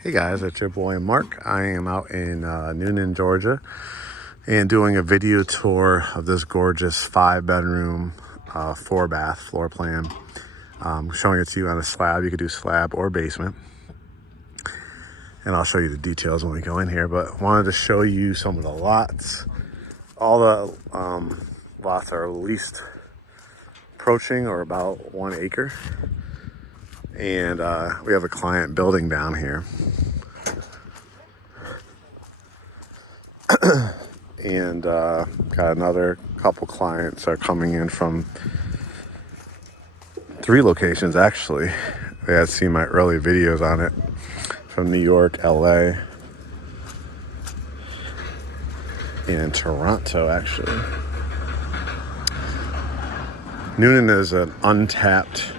Hey guys, it's your boy Mark. I am out in Newnan, Georgia, and doing a video tour of this gorgeous 5-bedroom, 4-bath floor plan. Showing it to you on a slab. You could do slab or basement, and I'll show you the details when we go in here. But wanted to show you some of the lots. All the lots are leased approaching or about 1 acre, and we have a client building down here. And got another couple clients are coming in from 3 locations actually. They had seen my early videos on it from New York, LA, and Toronto actually. Newnan is an untapped,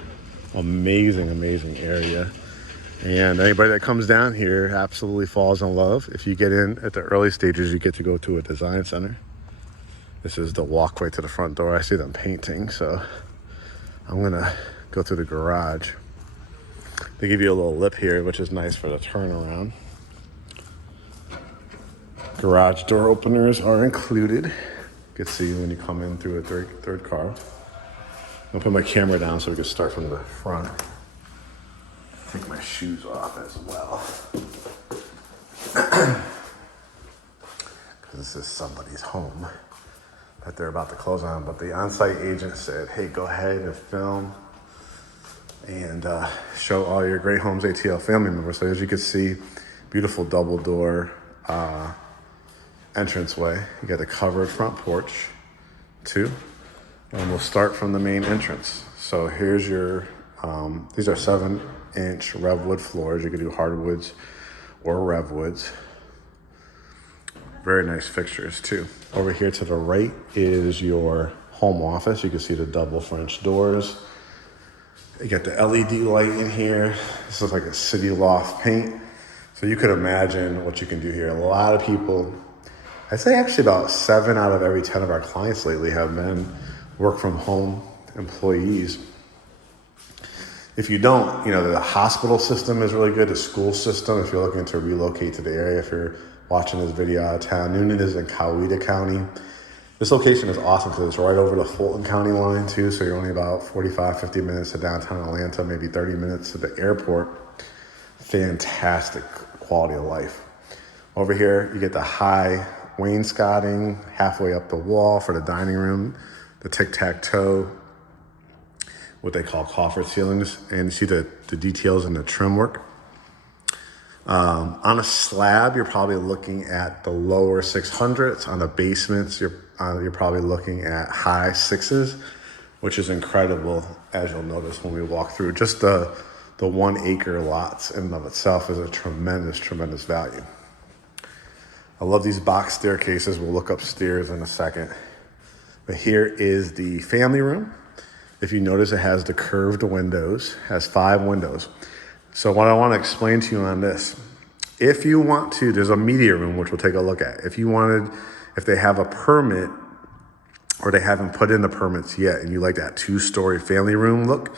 amazing area. And anybody that comes down here absolutely falls in love. If you get in at the early stages, you get to go to a design center. This is the walkway to the front door. I see them painting, so I'm gonna go through the garage. They give you a little lip here, which is nice for the turnaround. Garage door openers are included. You can see when you come in through a third car. I'll put my camera down so we can start from the front. Take my shoes off as well. Because this is somebody's home that they're about to close on. But the on-site agent said, hey, go ahead and film and show all your GreatHomesATL family members. So as you can see, beautiful double door entranceway. You got the covered front porch too. And we'll start from the main entrance. So here's your, these are 7-inch revwood floors. You can do hardwoods or revwoods. Very nice fixtures too. Over here to the right is your home office. You can see the double French doors. You got the LED light in here. This is like a city loft paint. So you could imagine what you can do here. A lot of people, I'd say actually about 7 out of every 10 of our clients lately have been work from home employees. If you don't, you know, the hospital system is really good, the school system, if you're looking to relocate to the area, if you're watching this video out of town. Newnan is in Coweta County. This location is awesome because it's right over the Fulton County line too, so you're only about 45, 50 minutes to downtown Atlanta, maybe 30 minutes to the airport. Fantastic quality of life. Over here, you get the high wainscoting halfway up the wall for the dining room, the tic-tac-toe, what they call coffer ceilings, and you see the details in the trim work. On a slab, you're probably looking at the lower 600s. On the basements, you're probably looking at high 6s, which is incredible, as you'll notice when we walk through. Just the 1 acre lots in and of itself is a tremendous value. I love these box staircases. We'll look upstairs in a second. But here is the family room. If you notice, it has the curved windows, has 5 windows. So what I want to explain to you on this, if you want to, there's a media room, which we'll take a look at. If they have a permit or they haven't put in the permits yet and you like that 2-story family room look,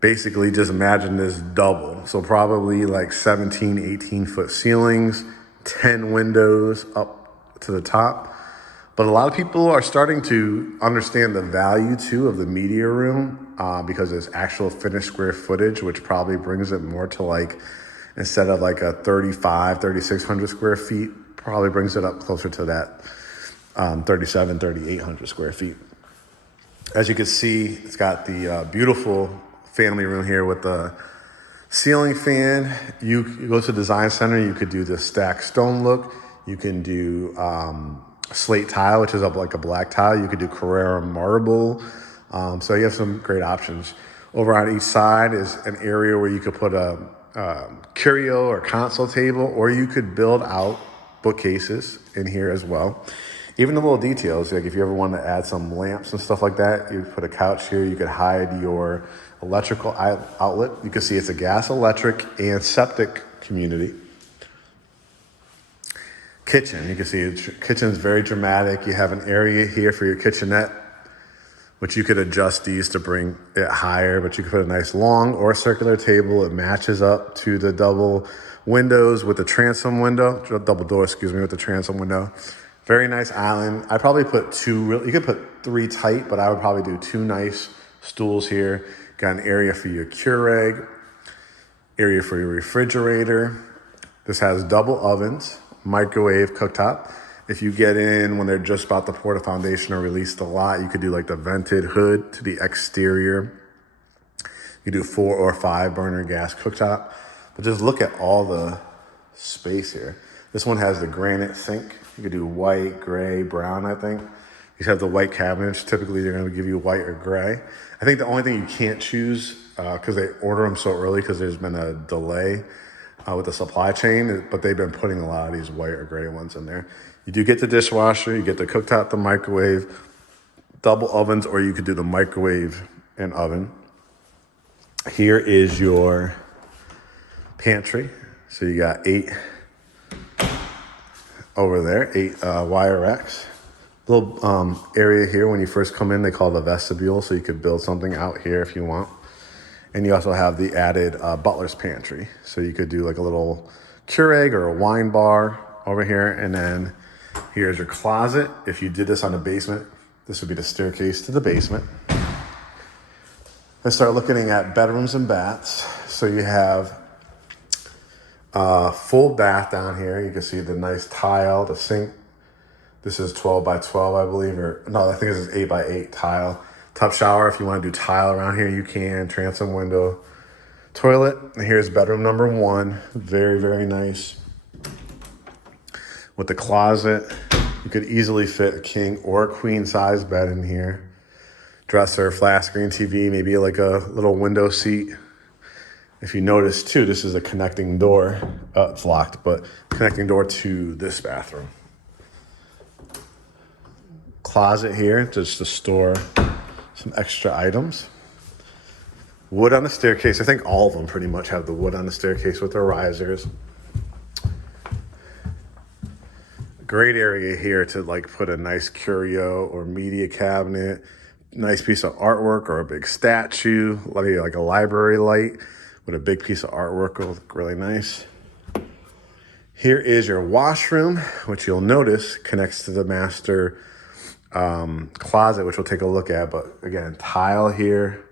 basically just imagine this double. So probably like 17, 18-foot ceilings, 10 windows up to the top. But a lot of people are starting to understand the value too of the media room because it's actual finished square footage, which probably brings it more to like, instead of like a 3,600 square feet, probably brings it up closer to that 3,800 square feet. As you can see, it's got the beautiful family room here with the ceiling fan. You go to the design center, you could do the stacked stone look. You can do slate tile, which is like a black tile. You could do Carrara marble. So you have some great options. Over on each side is an area where you could put a curio or console table, or you could build out bookcases in here as well. Even the little details, like if you ever want to add some lamps and stuff like that, you put a couch here. You could hide your electrical outlet. You can see it's a gas, electric, and septic community. Kitchen, you can see the kitchen's very dramatic. You have an area here for your kitchenette which you could adjust these to bring it higher, but you could put a nice long or circular table. It matches up to the double windows with the transom window, double door, excuse me, with the transom window. Very nice island. I probably put two, you could put 3 tight, but I would probably do 2 nice stools here. Got an area for your Keurig, area for your refrigerator. This has double ovens, microwave, cooktop. If you get in when they're just about to pour the foundation or release the lot, you could do like the vented hood to the exterior. You do 4 or 5 burner gas cooktop. But just look at all the space here. This one has the granite sink. You could do white, gray, brown, I think. These have the white cabinets. Typically, they're going to give you white or gray. I think the only thing you can't choose, because they order them so early because there's been a delay with the supply chain, but they've been putting a lot of these white or gray ones in there. You do get the dishwasher, you get the cooktop, the microwave, double ovens, or you could do the microwave and oven. Here is your pantry. So you got 8 over there, 8 wire racks. Little area here when you first come in, they call the vestibule, so you could build something out here if you want. And you also have the added butler's pantry. So you could do like a little Keurig or a wine bar over here. And then here's your closet. If you did this on the basement, this would be the staircase to the basement. Let's start looking at bedrooms and baths. So you have a full bath down here. You can see the nice tile, the sink. This is 12 by 12, I believe, or no, I think this is 8 by 8 tile. Tub shower, if you want to do tile around here, you can. Transom window. Toilet, and here's bedroom number 1. Very, very nice. With the closet, you could easily fit a king or a queen size bed in here. Dresser, flat screen TV, maybe like a little window seat. If you notice too, this is a connecting door. It's locked, but connecting door to this bathroom. Closet here, just to store some extra items. Wood on the staircase. I think all of them pretty much have the wood on the staircase with their risers. Great area here to like put a nice curio or media cabinet, nice piece of artwork or a big statue, like a library light with a big piece of artwork will look really nice. Here is your washroom, which you'll notice connects to the master closet, which we'll take a look at. But again, tile here,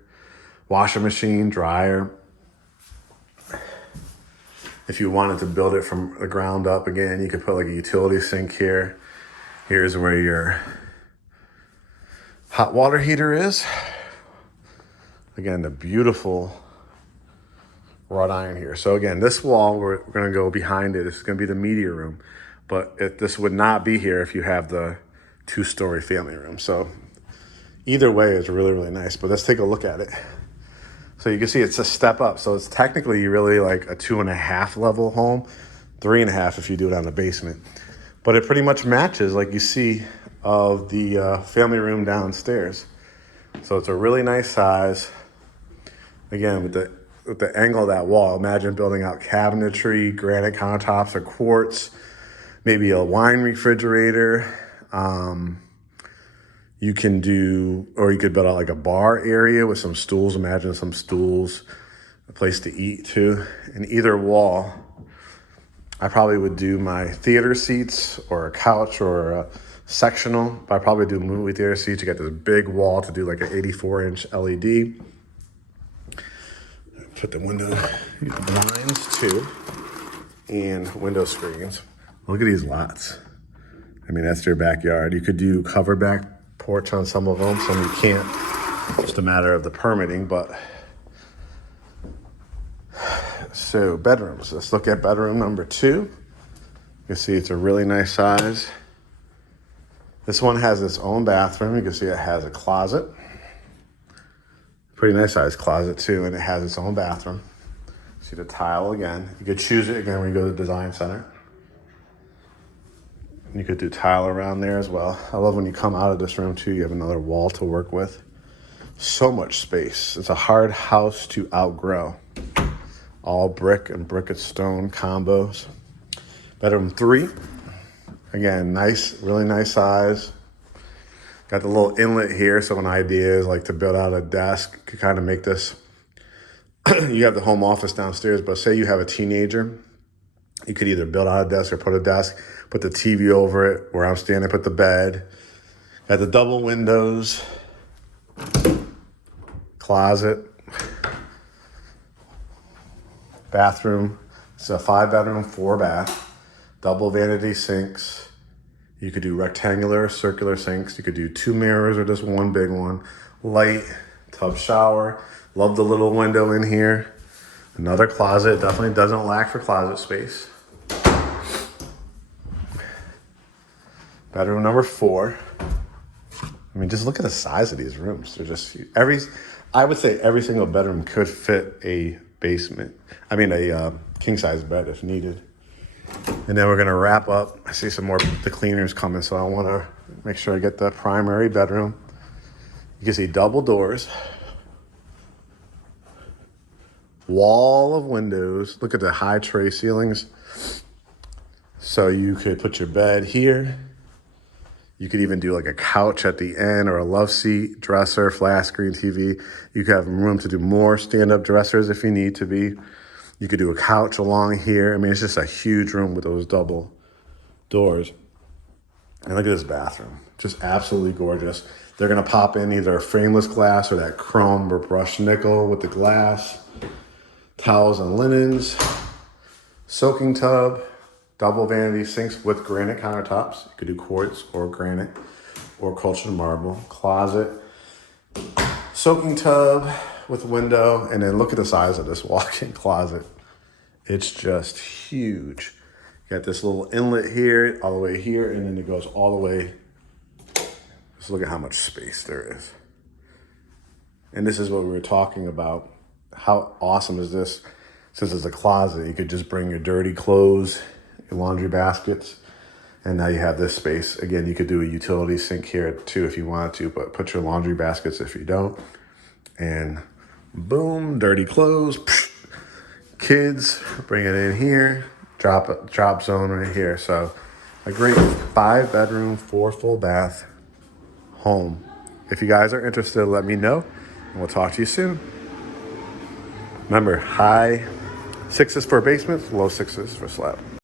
washer machine, dryer. If you wanted to build it from the ground up, again, you could put like a utility sink here. Here's where your hot water heater is. Again, the beautiful wrought iron here. So again, this wall, we're gonna go behind it. This is gonna be the media room. But this would not be here if you have the 2-story family room. So either way is really, really nice. But let's take a look at it. So you can see it's a step up. So it's technically really like a 2.5 level home, 3.5 if you do it on the basement. But it pretty much matches like you see of the family room downstairs. So it's a really nice size. Again, with the angle of that wall, imagine building out cabinetry, granite countertops or quartz, maybe a wine refrigerator. You can do, or you could build out like a bar area with some stools. Imagine some stools, a place to eat too. And either wall, I probably would do my theater seats or a couch or a sectional. But I probably do movie theater seats. You got this big wall to do like an 84-inch LED. Put the window, the blinds too, and window screens. Look at these lots. I mean, that's your backyard. You could do cover back porch on some of them, some you can't. Just a matter of the permitting, but. So bedrooms, let's look at bedroom number 2. You can see it's a really nice size. This one has its own bathroom. You can see it has a closet. Pretty nice size closet too, and it has its own bathroom. See the tile again. You could choose it again when you go to the design center. You could do tile around there as well. I love when you come out of this room too, you have another wall to work with. So much space. It's a hard house to outgrow. All brick and brick and stone combos. Bedroom 3. Again, nice, really nice size. Got the little inlet here, so an idea is like to build out a desk. You could kind of make this, you have the home office downstairs, but say you have a teenager, you could either build out a desk or put a desk, put the TV over it, where I'm standing, put the bed. Got the double windows, closet, bathroom. It's a 5-bedroom, 4-bath, double vanity sinks. You could do rectangular, circular sinks. You could do 2 mirrors or just one big one. Light, tub shower. Love the little window in here. Another closet, definitely doesn't lack for closet space. Bedroom number 4. I mean, just look at the size of these rooms. They're just, I would say every single bedroom could fit a basement. I mean, a king size bed if needed. And then we're gonna wrap up. I see some more, the cleaners coming, so I wanna make sure I get the primary bedroom. You can see double doors. Wall of windows. Look at the high tray ceilings. So you could put your bed here. You could even do like a couch at the end or a love seat, dresser, flat screen TV. You could have room to do more stand-up dressers if you need to be. You could do a couch along here. I mean, it's just a huge room with those double doors. And look at this bathroom. Just absolutely gorgeous. They're gonna pop in either a frameless glass or that chrome or brushed nickel with the glass. Towels and linens, soaking tub, double vanity sinks with granite countertops. You could do quartz or granite or cultured marble. Closet, soaking tub with window, and then look at the size of this walk-in closet. It's just huge. You got this little inlet here, all the way here, and then it goes all the way. Just look at how much space there is. And this is what we were talking about. How awesome is this? Since it's a closet, you could just bring your dirty clothes, your laundry baskets, and now you have this space. Again, you could do a utility sink here too if you wanted to, but put your laundry baskets if you don't. And boom, dirty clothes. Kids, bring it in here. Drop zone right here. So a great 5-bedroom, 4 full bath home. If you guys are interested, let me know, and we'll talk to you soon. Remember, high 6s for basements, low 6s for slab.